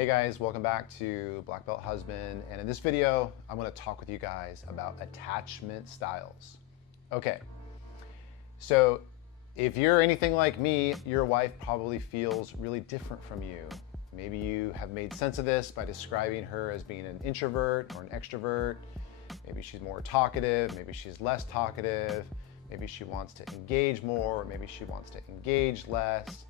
Hey guys, welcome back to Black Belt Husband, and in this video I'm going to talk with you guys about attachment styles. Okay, so if you're anything like me, your wife probably feels really different from you. Maybe you have made sense of this by describing her as being an introvert or an extrovert. Maybe she's more talkative, maybe she's less talkative, maybe she wants to engage more, or maybe she wants to engage less.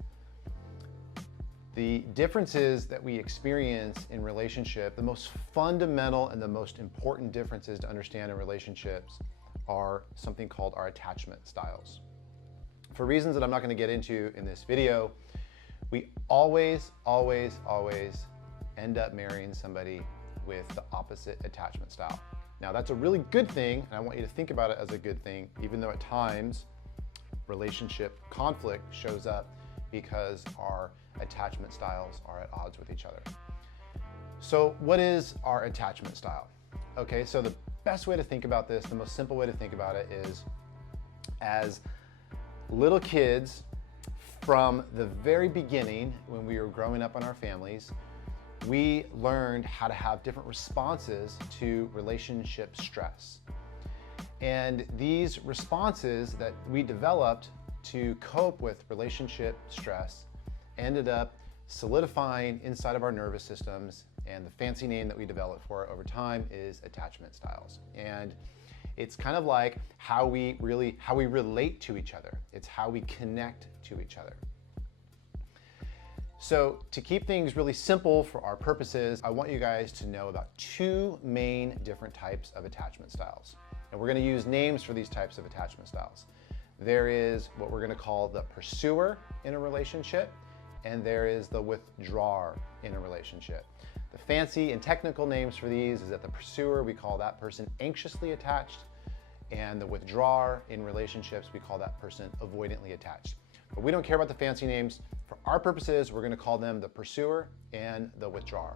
The differences that we experience in relationship, the most fundamental and the most important differences to understand in relationships are something called our attachment styles. For reasons that I'm not going to get into in this video, we always end up marrying somebody with the opposite attachment style. Now that's a really good thing, and I want you to think about it as a good thing, even though at times relationship conflict shows up because our attachment styles are at odds with each other. So what is our attachment style? Okay, so the best way to think about this, the most simple way to think about it is, as little kids, from the very beginning, when we were growing up in our families, we learned how to have different responses to relationship stress. And these responses that we developed to cope with relationship stress ended up solidifying inside of our nervous systems, and the fancy name that we developed for it over time is attachment styles. And it's kind of like how we relate to each other. It's how we connect to each other. So to keep things really simple for our purposes, I want you guys to know about two main different types of attachment styles. And we're going to use names for these types of attachment styles. There is what we're going to call the pursuer in a relationship, and there is the withdrawer in a relationship. The fancy and technical names for these is that the pursuer, we call that person anxiously attached, and the withdrawer in relationships, we call that person avoidantly attached. But we don't care about the fancy names. For our purposes, we're going to call them the pursuer and the withdrawer.